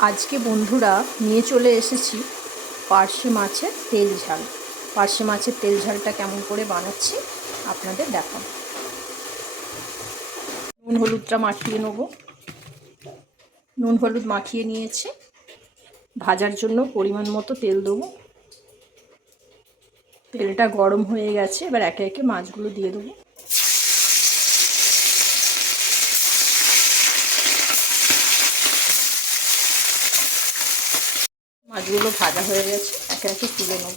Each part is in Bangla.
আজকে বন্ধুরা নিয়ে চলে এসেছি পার্শে মাছের তেল ঝাল। পার্শে মাছের তেল ঝালটা কেমন করে বানাচ্ছি আপনাদের দেখাব। নুন, হলুদটা মাখিয়ে নেব। নুন, হলুদ মাখিয়ে নিয়েছি। ভাজার জন্য পরিমাণ মতো তেল দেবো। তেলটা গরম হয়ে গেছে, এবার একে একে মাছগুলো দিয়ে দেবো। মাছগুলো ভাজা হয়ে গেছে, একে একে তুলে নেব।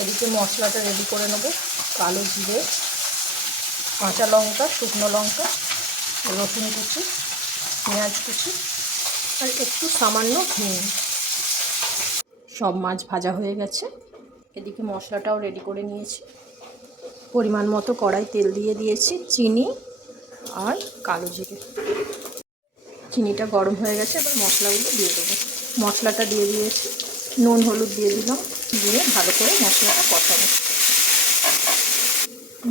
এদিকে মশলাটা রেডি করে নেব, কালো জিরে, কাঁচা লঙ্কা, শুকনো লঙ্কা, রসুন কুচি, পেঁয়াজ কুচি, আর একটু সামান্য ঘি। সব মাছ ভাজা হয়ে গেছে। এদিকে মশলাটাও রেডি করে নিয়েছি। পরিমাণ মতো কড়াই তেল দিয়ে দিয়েছি, চিনি আর কালো জিরে। চিনিটা গরম হয়ে গেছে, এবার মশলাগুলো দিয়ে দেবো। মশলাটা দিয়ে দিয়েছি, নুন, হলুদ দিয়ে দিলাম, দিয়ে ভালো করে মশলাটা কষাবো।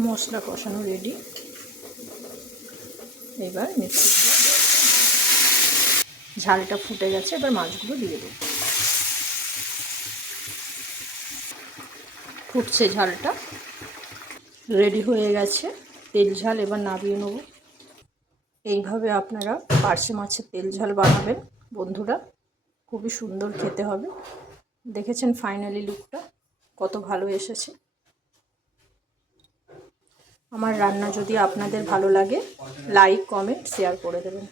মশলা কষানো রেডি এবার মিক্সি ঝালটা ফুটে গেছে, এবার মাছগুলো দিয়ে দেবো। ফুটছে ঝালটা। রেডি হয়ে গেছে। তেল ঝাল এবার নামিয়ে নেব। এইভাবে আপনারা পার্শে মাছের তেল ঝাল বানাবেন, বন্ধুরা। খুবই সুন্দর খেতে হবে। দেখেছেন ফাইনালি লুকটা কত ভালো এসেছে। আমার রান্না যদি আপনাদের ভালো লাগে লাইক কমেন্ট শেয়ার করে দেবেন।